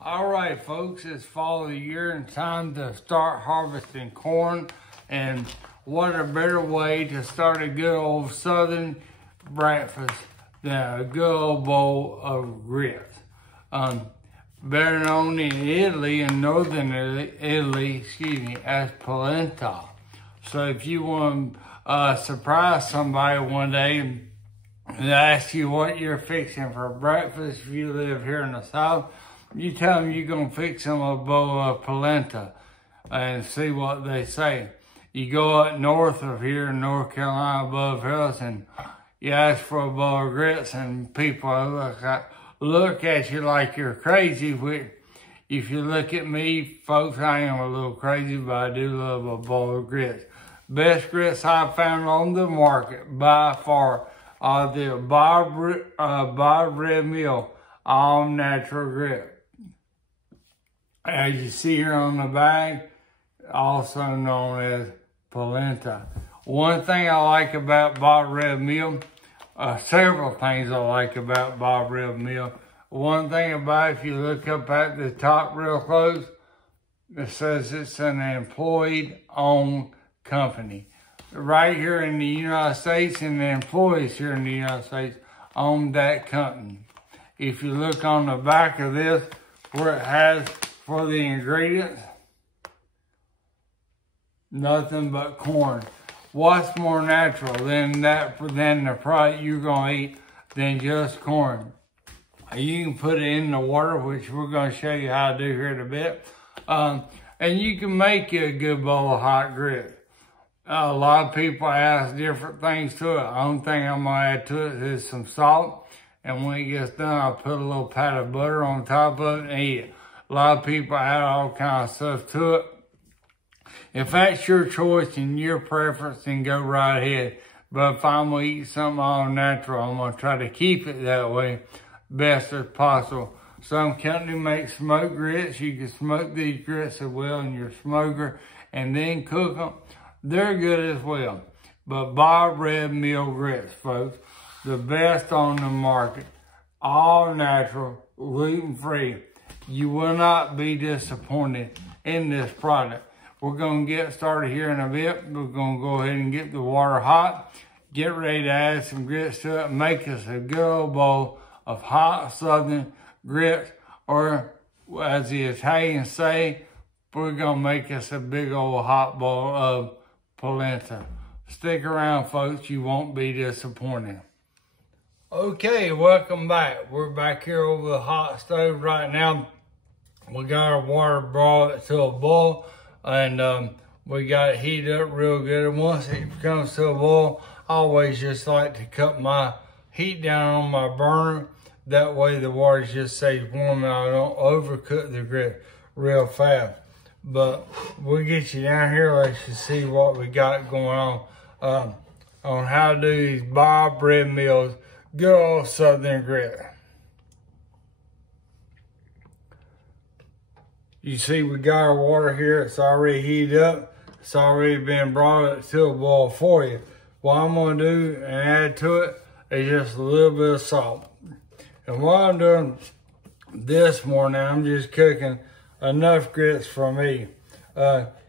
All right, folks, it's fall of the year and time to start harvesting corn. And what a better way to start a good old Southern breakfast than a good old bowl of grits. Better known in Italy, in northern Italy, as polenta. So if you want to surprise somebody one day and ask you what you're fixing for breakfast, if you live here in the South, you tell them you're going to fix them a bowl of polenta and see what they say. You go up north of here in North Carolina above hills and you ask for a bowl of grits and people look at you like you're crazy. If you look at me, folks, I am a little crazy, but I do love a bowl of grits. Best grits I've found on the market by far are the Bob Red Mill all natural grit. As you see here on the bag, also known as polenta. One thing I like about Bob Red Mill, several things I like about Bob Red Mill. One thing about it, if you look up at the top real close, it says it's an employee-owned company. Right here in the United States, and the employees here in the United States own that company. If you look on the back of this, where it has for the ingredients, nothing but corn. What's more natural than the product you're gonna eat than just corn? You can put it in the water, which we're gonna show you how to do here in a bit. And you can make you a good bowl of hot grits. A lot of people add different things to it. The only thing I'm gonna add to it is some salt. And when it gets done, I'll put a little pat of butter on top of it and eat it. A lot of people add all kinds of stuff to it. If that's your choice and your preference, then go right ahead. But if I'm gonna eat something all natural, I'm gonna try to keep it that way best as possible. Some company makes smoked grits. You can smoke these grits as well in your smoker and then cook them. They're good as well. But Bob Red Mill grits, folks, the best on the market. All natural, gluten-free. You will not be disappointed in this product. We're going to get started here in a bit. We're going to go ahead and get the water hot. Get ready to add some grits to it. Make us a good old bowl of hot Southern grits. Or, as the Italians say, we're going to make us a big old hot bowl of polenta. Stick around, folks. You won't be disappointed. Okay, welcome back. We're back here over the hot stove right now. We got our water brought to a boil, and we got it heated up real good. And once it comes to a boil, I always just like to cut my heat down on my burner. That way the water just stays warm and I don't overcook the grit real fast. But we'll get you down here, let you see what we got going on how to do these Bob Red Mill's good old Southern grit. You see we got our water here. It's already heated up. It's already been brought up to a boil for you. What I'm going to do and add to it is just a little bit of salt. And what I'm doing this morning, I'm just cooking enough grits for me.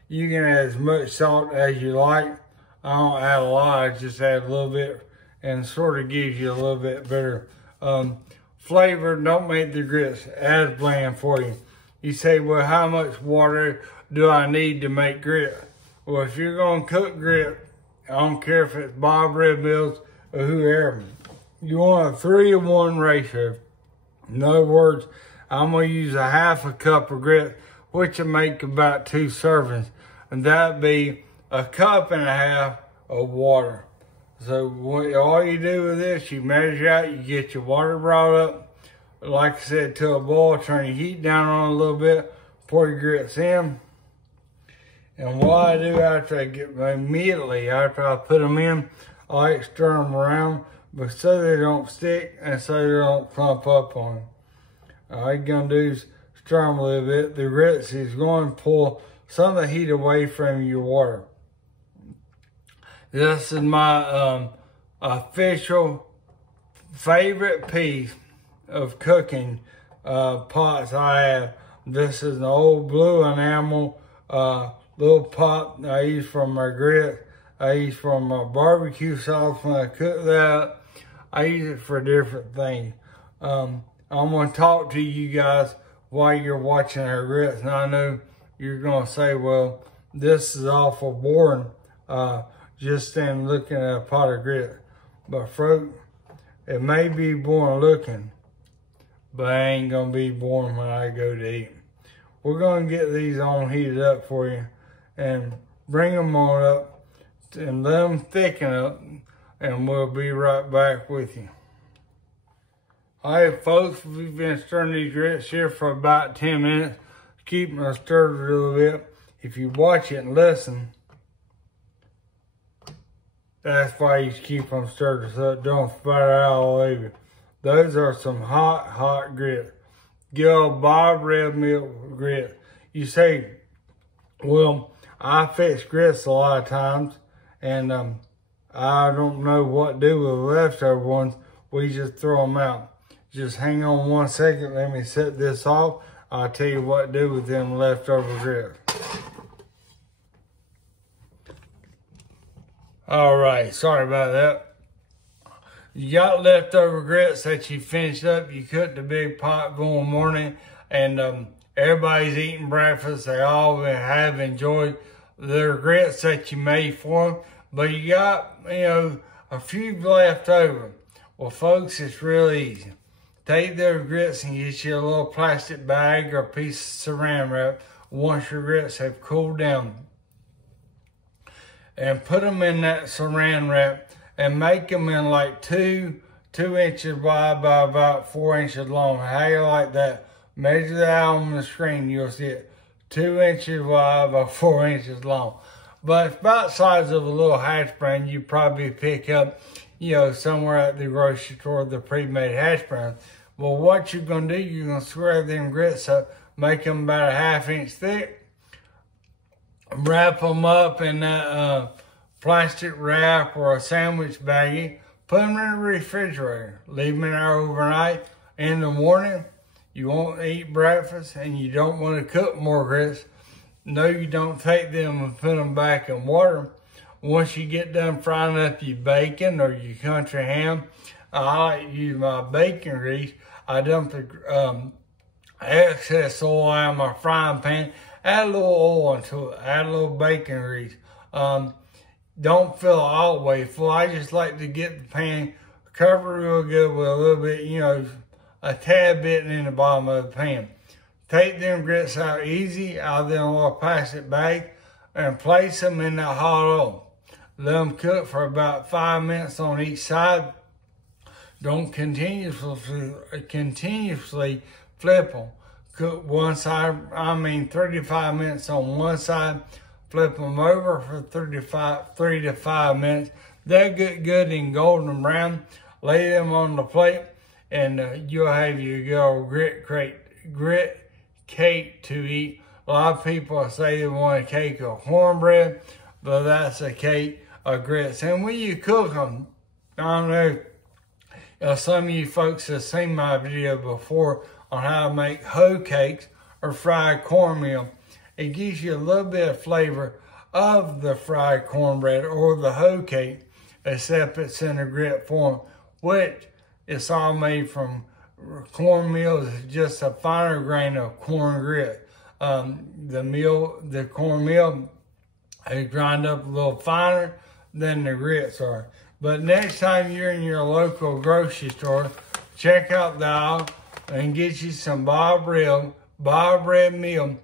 You can add as much salt as you like. I don't add a lot, I just add a little bit and sort of gives you a little bit better flavor. Don't make the grits as bland for you. You say, well, how much water do I need to make grit? Well, if you're going to cook grit, I don't care if it's Bob Red Mills or whoever, you want a 3-to-1 ratio. In other words, I'm going to use a half a cup of grit, which will make about 2 servings. And that'd be a cup and a half of water. So all you do with this, you measure out, you get your water brought up, like I said, to a boil, turn your heat down on a little bit, pour your grits in. And what I do immediately after I put them in, I like to stir them around, but so they don't stick and so they don't clump up on them. All you're gonna do is stir them a little bit. The grits is going to pull some of the heat away from your water. This is my official favorite piece of cooking pots I have. This is an old blue enamel little pot I use for my grits. I use for my barbecue sauce when I cook that. I use it for different things. I'm going to talk to you guys while you're watching our grits. And I know you're going to say, well, this is awful boring, just in looking at a pot of grits. But folks, it may be boring looking, but it ain't going to be boring when I go to eat. We're going to get these on heated up for you and bring them on up and let them thicken up, and we'll be right back with you. All right, folks, we've been stirring these grits here for about 10 minutes, keeping them stirred a little bit. If you watch it and listen, that's why you keep them stirred so it don't spatter out all over. Those are some hot grits. Good old Bob Red Mill grits. You say, well, I fix grits a lot of times, and I don't know what to do with the leftover ones. We just throw them out. Just hang on 1 second. Let me set this off. I'll tell you what to do with them leftover grits. All right, sorry about that. You got leftover grits that you finished up. You cooked a big pot going morning, and everybody's eating breakfast. They all have enjoyed their grits that you made for them. But you got, a few left over. Well, folks, it's real easy. Take their grits and get you a little plastic bag or a piece of saran wrap once your grits have cooled down. And put them in that saran wrap and make them in like 2 inches wide by about 4 inches long. How you like that? Measure that out on the screen, you'll see it. 2 inches wide by 4 inches long. But it's about the size of a little hash brown you probably pick up, somewhere at the grocery store, the pre-made hash browns. Well, what you're going to do, you're going to square them grits up, make them about a 1/2 inch thick, wrap them up in that plastic wrap or a sandwich baggie, put them in the refrigerator, leave them in there overnight. In the morning, you won't eat breakfast and you don't want to cook more grits. No, you don't take them and put them back in water. Once you get done frying up your bacon or your country ham, I like to use my bacon grease. I dump the excess oil out of my frying pan, add a little oil into it, add a little bacon grease. Don't fill it all the way full. I just like to get the pan covered real good with a little bit, a tad bit in the bottom of the pan. Take them grits out easy out of them little plastic bag and place them in that hot oil. Let them cook for about 5 minutes on each side. Don't continuously flip them. Cook one side, 3 to 5 minutes on one side. Flip them over for 3 to 5 minutes. They'll get good and golden brown. Lay them on the plate, and you'll have your good old grit cake to eat. A lot of people say they want a cake of cornbread, but that's a cake of grits. And when you cook them, I don't know, some of you folks have seen my video before on how to make hoe cakes or fried cornmeal. It gives you a little bit of flavor of the fried cornbread or the hoe cake, except it's in a grit form, which is all made from cornmeal. Is just a finer grain of corn grit. The cornmeal is grind up a little finer than the grits are. But next time you're in your local grocery store, check out the aisle and get you some Bob Red Mill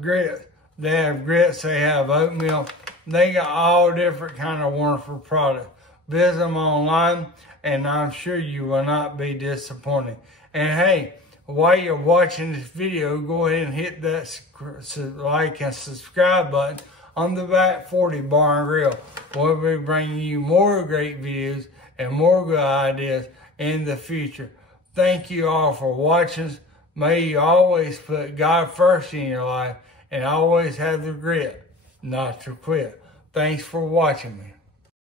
grits. They have grits, they have oatmeal. They got all different kind of wonderful products. Visit them online, and I'm sure you will not be disappointed. And hey, while you're watching this video, go ahead and hit that like and subscribe button on the Back 40 Bar and Grill. We'll be bringing you more great videos and more good ideas in the future. Thank you all for watching. May you always put God first in your life and always have the grit not to quit. Thanks for watching me.